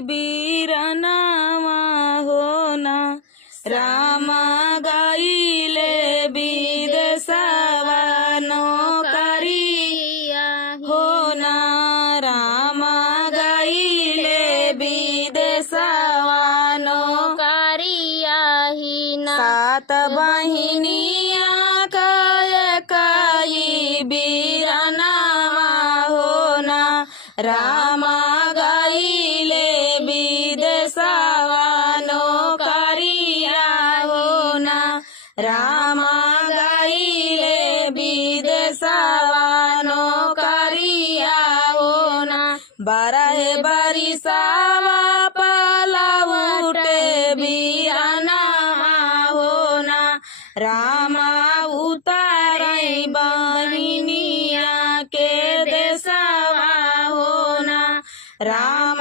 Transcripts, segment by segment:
बीरनावा हो ना। राम गईले विदेशवा नौकरिया हो ना। राम गईले विदेशवा नौकरिया ही ना। सात बहिनिया कई बीरनावा हो ना। राम गईले विदेशवा नौकरिया हो ना। राम गईले विदेशवा नौकरिया हो ना। बारह बरिसवा पलौटे बीरनावा हो ना। राम उतारै बहिनिया के देशवा हो ना। राम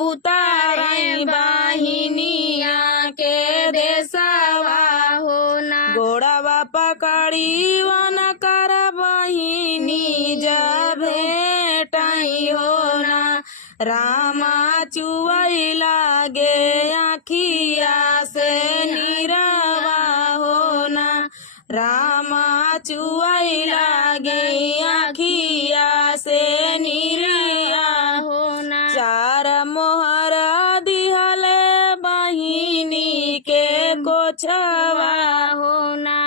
उतारै बहिनिया के देशवा हो ना। गोड़वा पकड़ी वन कर बहिनी जब भेटाई हो ना। रामा चुवई लागे आखिया से नीरवा हो ना। रामा चुवई लागे आखिया से नीरवा हो ना। चार मोहर दिहले बहिनी के कोछवा हो ना।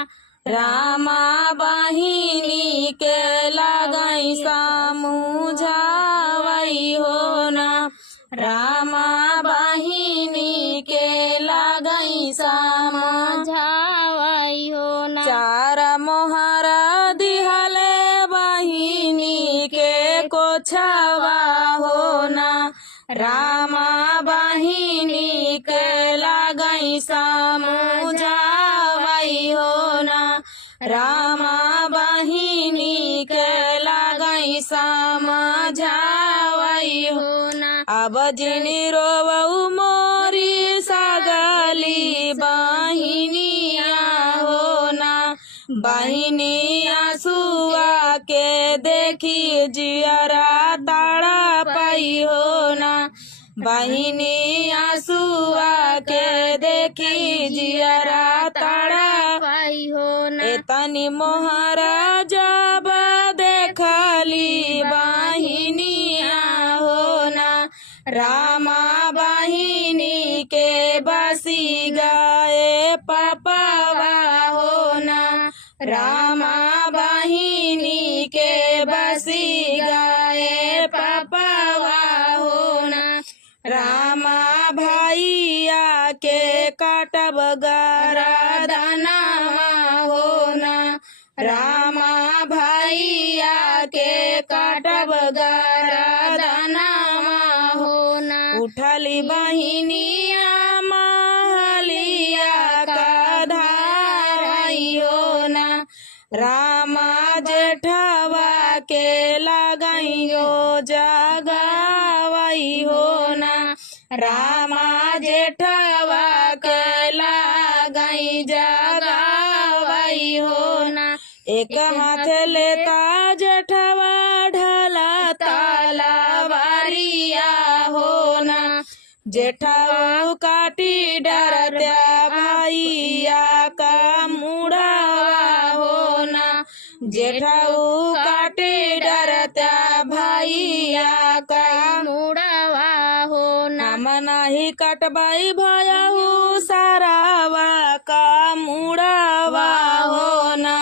रामा बहिनी के लगई समुझावई हो ना। रामा बहिनी के लगई समझावई हो ना। चार मोहर दिहले बहिनी के कोछवा हो ना। रामा बहिनी के लगई समझावई हो ना। रामा बहिनी के लगई समझावई हो ना। अब जिनी रोवऊ मोरी सगली बहिनिया हो ना। बहिनी आंसुआ के देखी जियरा ताड़ा पाई हो ना। बहिनी आंसुआ के देखी जियरा ताड़ा पाई हो ना। एतनी मोहर जब देखली बहिनिया हो ना। रामा बहिनी के बसी गए पपवा हो ना। रामा बहिनी के बसी गए पपवा हो ना। रामा भैया के काटब गरदनवा हो ना। रामा भैया के काटब गरदनवा हो ना। उठली बहिनिया महलिया का धाराई हो ना। रामा जेठवा के लगइयो जगावई हो ना। रामा जेठवा के लगई जगावई हो ना। एक हाथ लेता जेठवा ढला तलवारिया हो ना। जेठवा काटी डरत्या भैया का मुड़वा हो ना। जेठऊ काटी डरत्या भैया का मुड़वा हो ना। हम नहीं कटबाई भयऊ सारावा का मुड़वा हो ना।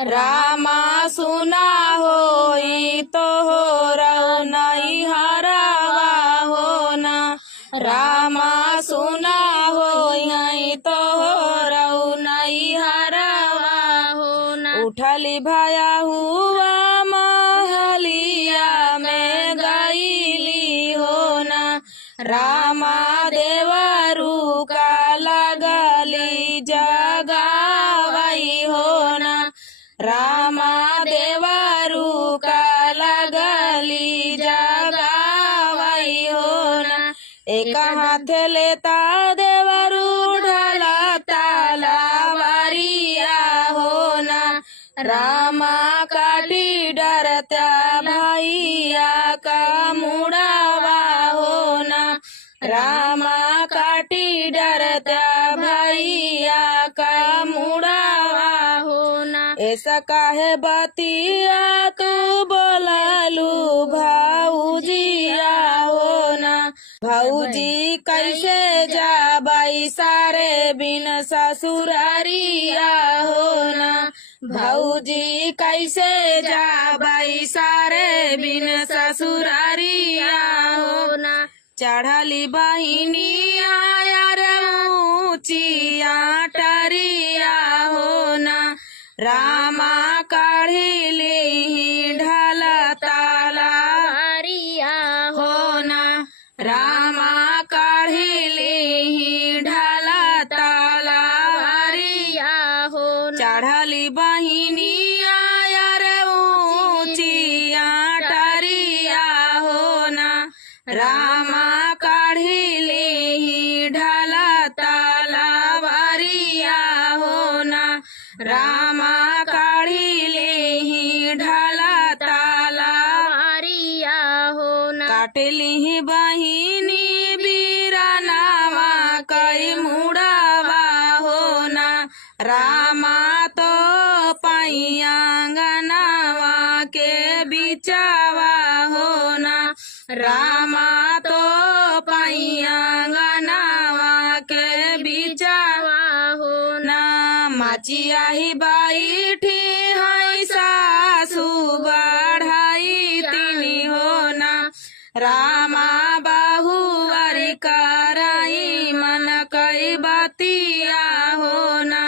रामा सुना होई तो हो रऊ नहीं हरावा हो ना। रामा सुना होई तो हो रऊ नहीं हरावा हो ना। उठली भया हुआ महलिया में गईली हो ना। रामा देवरू का लगली जगावई हो ना। रामा देवरू का लगली जगावई हो ना। एक हाथ लेता देवरू ढला तलवारिया हो ना। रामा काटी डरत्या भैया का मुड़वा हो ना। रामा काटी डरत्या भैया का मुड़ावा होना ऐसा काहे बतिया तू बोललू भाऊजिया होना भाऊजी कैसे जाबाई सारे बिन ससुरारिया होना भाऊजी कैसे जाबाई सारे बिन ससुरारिया होना चढ़ली बहिनिया यार ऊंचिया टरिया होना रामा काढ़िली ढाला ताला हरिया होना रामा काढ़िली ढाला ताला हरिया होना चढ़ली बहिनिया यार ऊंचिया टरिया होना रामा काढ़िली ढाला ताला हरिया होना रामा काढ़िली ढाला ताला हरिया होना काटली बहिनी बीरानावा कई मुड़ावा होना रामा तो पैयांगनावा के बिचावा होना रामा तो पैयांगनावा के बिचावा होना माचिया ही बैठी है सासू बढ़ाई तिनी होना रामा बहुवरी कराई मन कई बतिया होना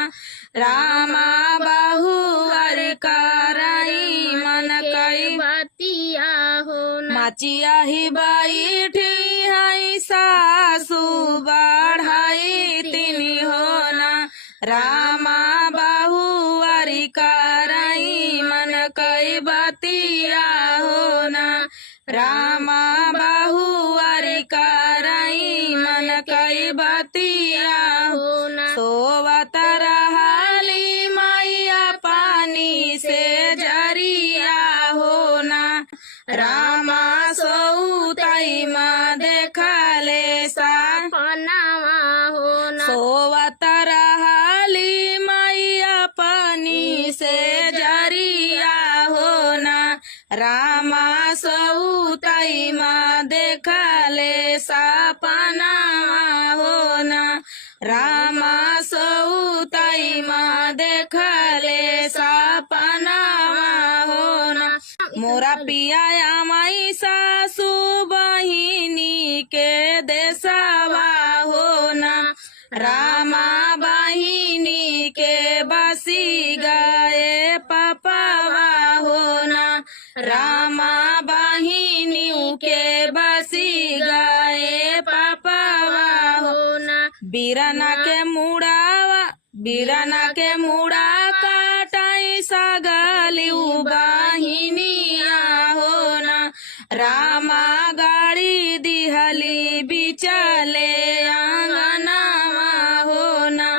रामा बहुवरी कराई मन कई बतिया होना माचिया ही बैठी है सासू बढ़ाई तिनी होना रामा बहुवरी कराई मन कई बतिया होना रामा बहुवरी कराई मन कई बतिया होना सोवत रहली मैया पानी से जरिया होना रामा सौतई माँ देखले सा पनावा होना सोवत रहली मैया पानी से जरिया होना रामा सौतई माँ देखले सपना होना रामा सौतई माँ देखले सपना होना मोरा पिया माई सासू बहिनी के देसवा होना रामा बहिनी के बसी गए पपावा होना रामा बहिनी के बसी गए पपावा होना बीरना के मुड़ा काटाई सगली बहिनिया होना रामा गाड़ी दिहली बिचले आंगनावा होना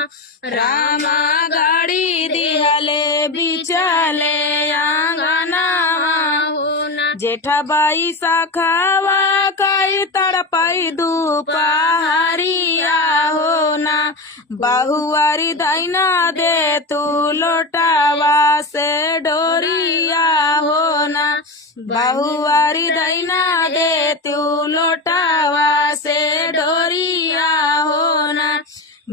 रामा गाड़ी दिहले बिचले आंगनावा होना जेठा बाई सखावा कई तड़पई दुपहरिया होना बहुआरी दैना दे तू लोटावा से डोरिया होना बहुआरी दैना दे तू लोटावा से डोरिया होना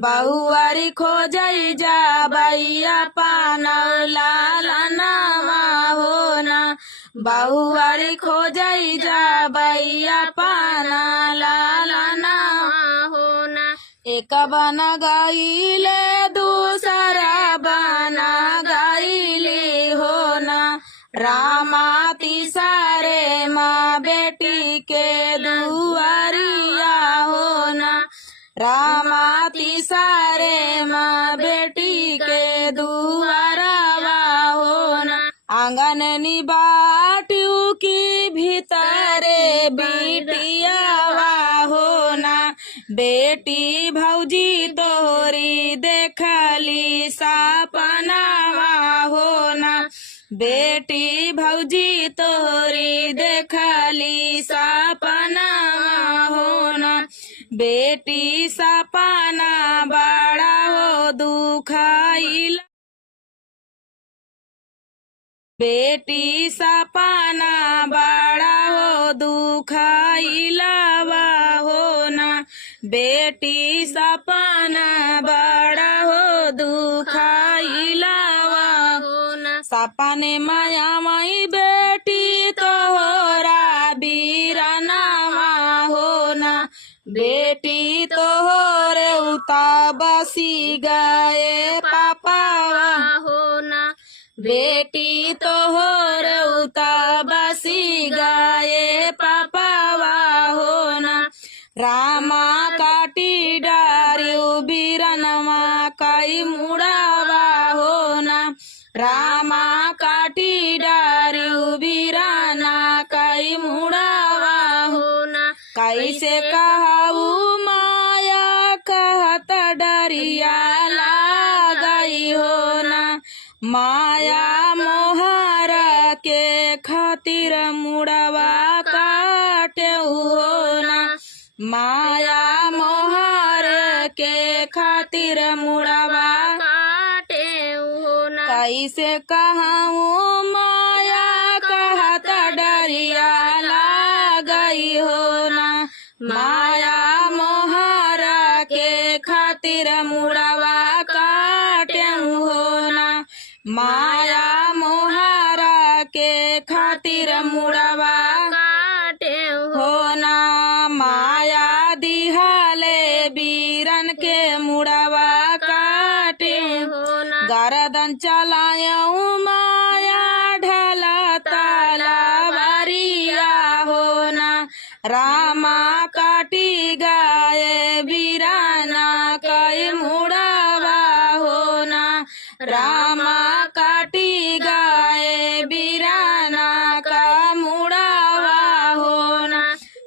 बहुआरी खोजई जा बैया पाना लालनावा होना बहुआरी खोजई जा बैया पाना लालनावा होना एक बना गाइले दूसरा बना गाइले होना रामा तिसारे माँ बेटी के दुआरिया होना रामा तिसारे माँ बेटी के दुआरवा होना आंगन निबाटू की भीतरे बेटियावा होना बेटी भौजी तोरी देखली सपनावा होना बेटी भौजी तोरी देखली सपनावा होना बेटी सपना बड़ा हो दुखाइला बेटी सपना बड़ा हो दुखाइलावा हो ना बेटी सपना बड़ा हो दुखाइलावा हो ना सपने माया मई बेटी तोहरा बीरनावा हो ना बेटी तोहरे उता बसी गए पापावा हो ना बेटी तोहर उता बसी गए पापावा हो ना रामा काटी डारियो बीरनमा कई मुड़ावा हो ना रामा काटी डारियो बीराना कई मुड़ावा हो ना कैसे कहू माया कहत डरिया लागई हो ना माया मोहर के खातिर मुड़वा काटे हो ना माया मोहर के खातिर मुड़वा काटे हो ना कैसे कहूँ माया कहत डरिया लागई हो ना माया मोहर के खातिर मुड़वा काटे हो ना माया मोहर के खातिर मुड़वा काटे हो ना माया दिहाले बीरन के मुड़वा काटे हो ना गरदन चलायऊ माया ढला तलवारिया हो ना रामा काटी गाये बीराना कई मुड़वा हो ना रामा काटी गाये बीराना का मुड़वा हो ना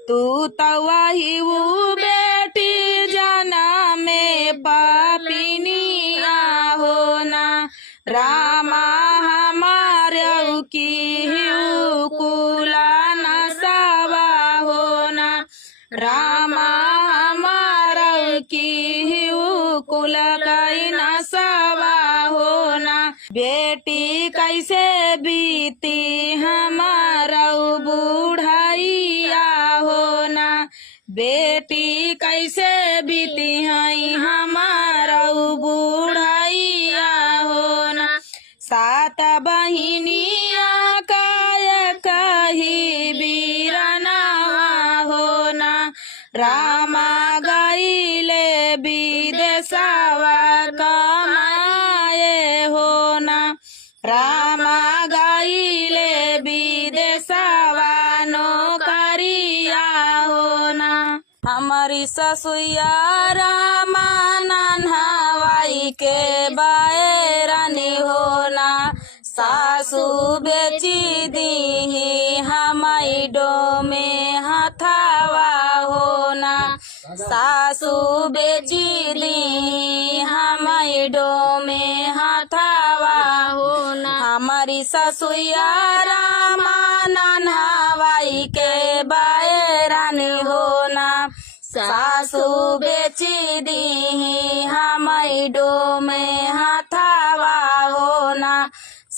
तू तवाही वो बेटी जना में पापिनिया हो ना रामा हमारे की कुला नसावा हो ना रामा हमारा की कुल कई नसावा हो ना बेटी कैसे बीती हमारा बूढ़ाइया हो ना बेटी कैसे बीती है हमारा बूढ़ाइया हो ना सात बहिनिया काय कही बीरनावा हो ना रामा गईले विदेशवा कमाए हो ना रामा गईले विदेशवा नौकरिया हो ना हमारी ससुया रामा नन्हावाई के बायरानी हो ना सासू बेची दी हमारी डो में हथावा हो ना सासू बेची दी हमारी डो में हथावा हो ना हमारी ससुया रामा नन्हावाई के बायरानी हो ना सासू बेची दी हमारी डो में हथावा हो ना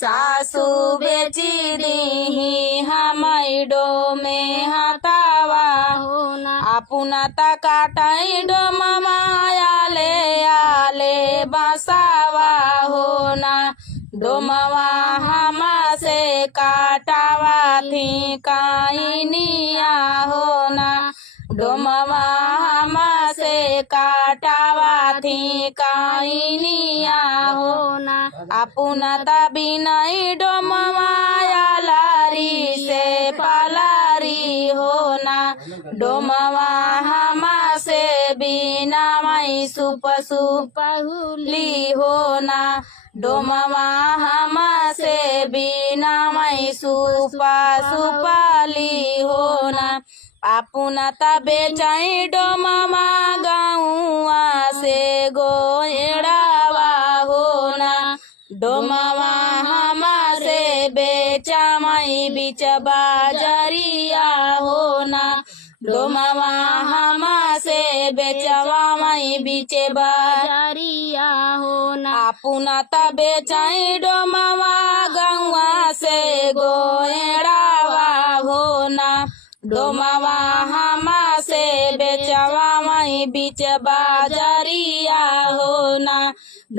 सासू बेची दी हमारी डो में हथावा हो ना अपना तकाटाई डो मायाले आले बसावा हो ना डोमवा हमा से काटावा थी काइनिया हो ना डोमवा हमा से काटावा थी काइनिया हो ना अपना तभी नहीं डोमवाया लारी से पलारी हो ना डोमवा हमा से बिना मई सुप सुपहुली हो ना डोमवा हमा से बिना मई सुपा सुपाली हो ना अपना तबे चाहे डोमवा गाँवा से गोएड़ावा हो ना डोमवा हमा से बेचा मई बिच बाजरिया हो ना डोम डोमवा हमा से बेचवा मई बीचे बाजरिया हो ना आपुना त बेचाई डोमवा गौवा से गोएड़ावा हो ना डोमवा हमा से बेचवा मई बीच बाजरिया हो ना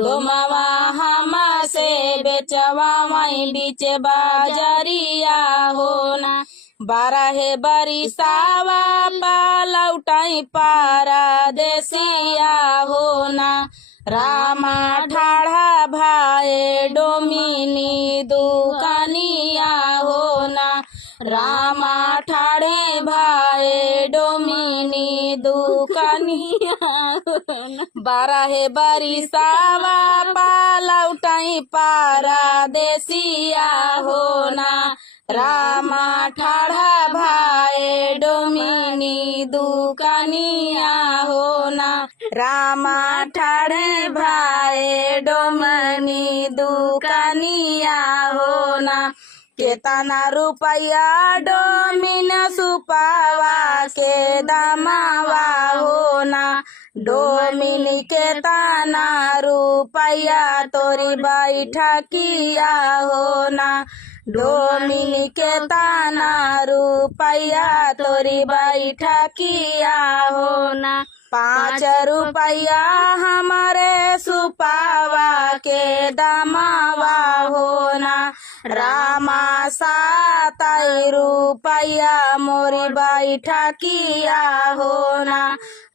डोमवा हमा से बेचवा मई बीच बाजरिया हो ना 12 बरिसावा पालौटाई पारा देसिया हो ना रामा ठाढ़ा भाए डोमिनी दुकानिया हो ना रामा ठाढ़े भाए डोमिनी दुकानिया हो ना 12 बरिसावा पालौटाई पारा देसिया हो ना रामा ठाढ़ा भाए डोमिनी दुकानिया हो ना रामा ठाढ़े भाए डोमिनी दुकानिया हो ना केतना रुपया डोमिन सुपावा के दामावा हो ना डोमिन केतना रुपया तोरी बैठकिया हो ना डोमिन केतना रुपया तोरी बैठकिया हो ना 5 रुपया हमारे सुपावा के दामावा हो ना रामा 7 रुपया मोरी बैठकिया हो ना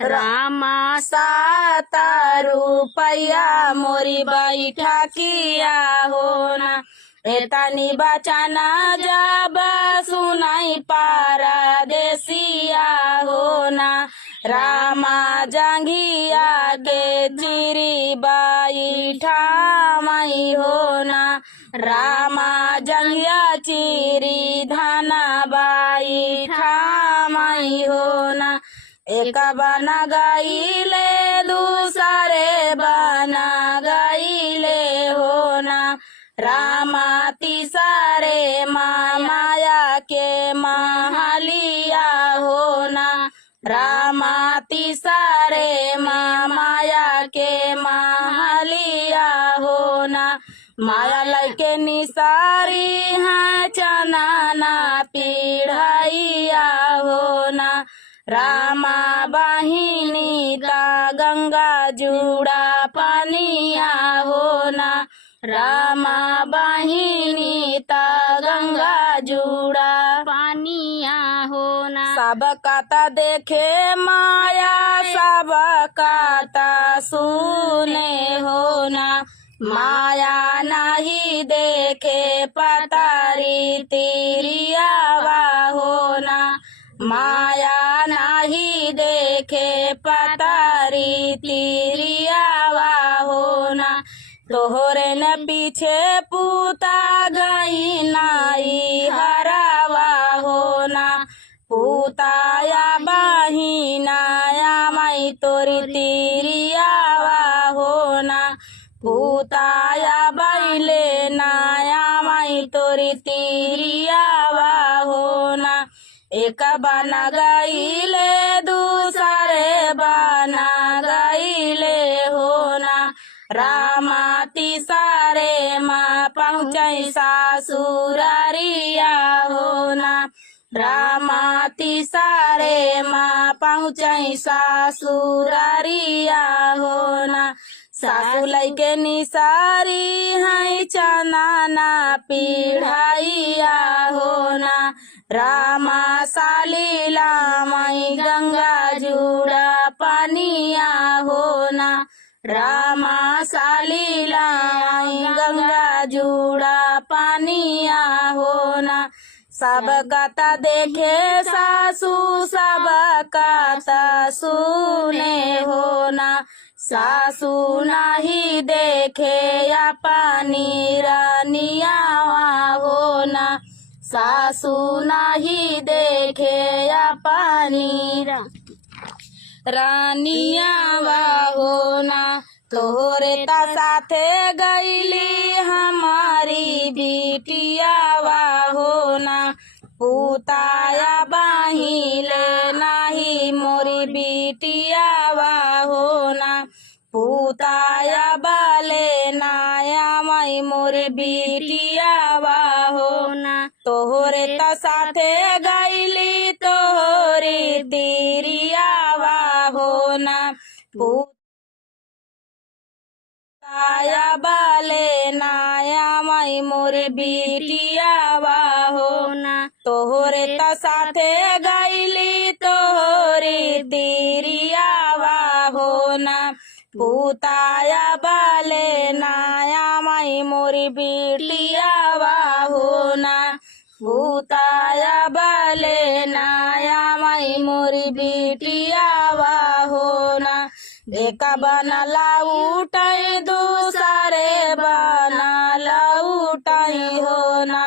रामा 7 रुपया मोरी बैठकिया हो ना एतनी बचाना जब सुनाई पारा देसिया हो ना रामा जंघिया के चिरी बैठा मई हो ना रामा जंघिया चिरी धाना बैठा मई हो ना एक बना गईले दूसरे बना गईले हो ना रामा तीसरे माया के महलिया हो ना रामा तीसरे माया के महलिया हो ना माया लैके निसारी है चनाना पीढ़ैया हो ना रामा बहिनी ता गंगा जुड़ा पानिया हो ना रामा बहिनी ता गंगा जुड़ा पानिया हो ना सब काता देखे माया सब काता सुने हो ना माया नहीं देखे पतारी तिरियावा हो ना माया नहीं देखे पतारी तिरियावा हो ना तोहरे न पीछे पूता गई नाई हरावा हो ना पूताया बहिनाया मई तोरी तिरियावा हो ना पूताया बैले नाया मई तोरी तिरियावा हो ना एक बना गईले दूसरे बना गईले हो ना रामा तीसरे माँ पहुँचई सासुरारिया हो ना रामा तीसरे माँ पहुँचई सासुरारिया हो ना सासु लैके निसारी है चनाना पीढ़ैया हो ना रामा सालीला मई गंगा जुड़ा पानिया हो ना रामा सालीला मई गंगा जुड़ा पानिया हो ना सब कथा देखे सासू सब कथा सुने हो ना सासू नहीं देखे या पानी रानियावा हो ना सासू नहीं देखे या पानी रानियावा हो ना तोरे ता साथे गईली हमारी बिटियावा हो ना पूताया बाहिले नहीं बिटियावा हो ना पूताया बाले नाया माई मोर बिटियावा हो ना तोहरे त साथे गईली तोहरी तिरियावा हो ना पूताया बाले नाया माई मोर बिटियावा हो ना तोहरे त साथे गईली तोहरी तिरियावा हो ना पूताया बाले नाया माई मोरी बिटियावा हो ना पूताया बाले नाया माई मोरी बिटियावा हो ना एक बनला उठाई दूसरे बनला उठाई हो ना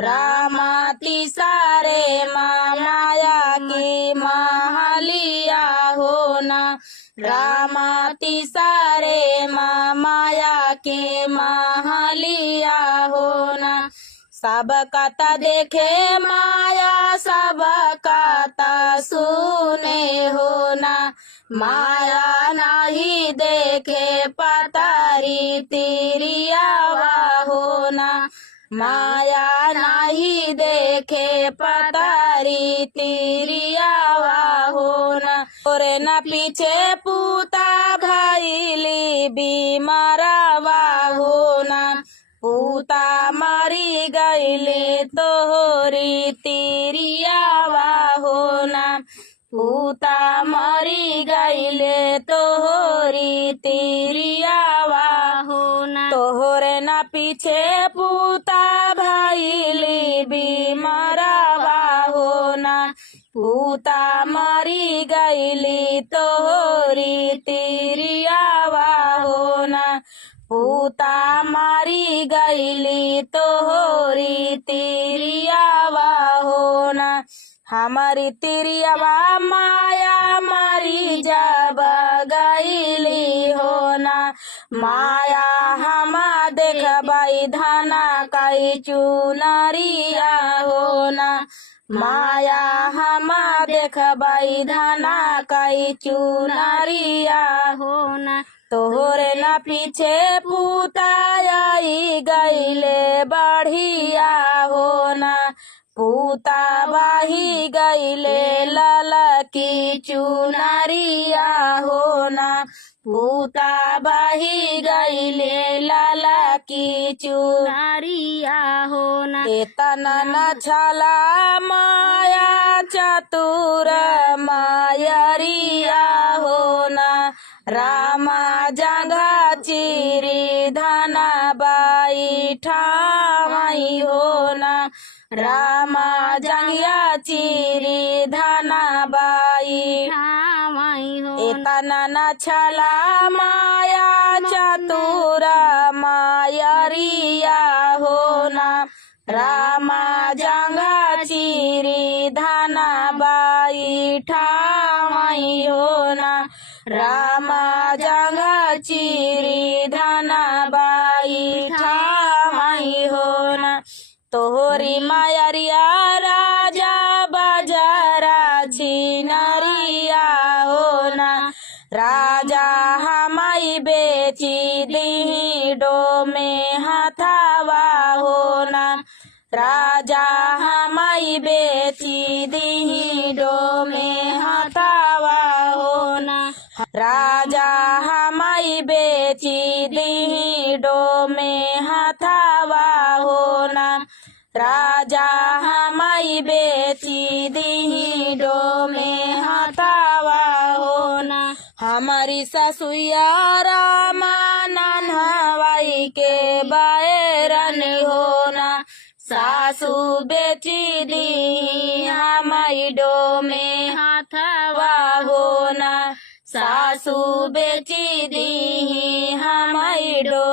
रामा तिसारे माया की महलिया हो ना रामा तिसारे माया के महलिया हो ना सब कथा देखे माया सब कथा सुने हो ना माया नहीं देखे पतारी तिरियावा हो ना माया नहीं देखे पतारी तिरियावा हो ना और न पीछे पूता भैली बीमारवा हो ना पूता मरी गईले तोहरी तिरियावा हो ना पूता मरी गईले तोहरी तिरियावा हो ना तोहरे न पीछे पूता भैली बीमारवा हो ना पूता मरी गईली तोहरी तिरियावा हो ना पूता मरी गईली तोहरी तिरियावा हो ना हमारी तिरियावा माया मरी जब गईली हो ना माया हम देखबाई धना कई चुनरिया हो ना माया हम देखबाई धना कई चुनरिया हो ना तोहरे न पीछे पूताई गईले बढ़िया हो ना पूता बाही गईले लाला की चुनरिया हो ना पूता बाही गईले लाला की नारिया हो ना तना न छला माया चतुर मायरिया हो ना रामा जंगा चिरी धना बाई ठाई हो ना रामा जंगिया चिरी धना बाई ठावाई हो एतना न छला माया चतुर मायरिया हो ना रामा जंगा चिरी धना बाई ठाई हो ना रामा जंगा चिरी धना बाई ठाई हो ना तोहरी मायरिया राजा बाजारा छिनरिया हो ना राजा हमाई बेची दी डो में हथावा हो ना राजा हमाई बेची दी डो में हथावा हो ना राजा हमाई बेची दी डो में हथावा हो ना राजा हमाई बेची दी डो में हथावा हो ना हमारी ससुया रामा नन्हवाई के बैरन हो ना सासू बेची दी हमाई डो में हाथवा हो ना सासू बेची दी हमाई डो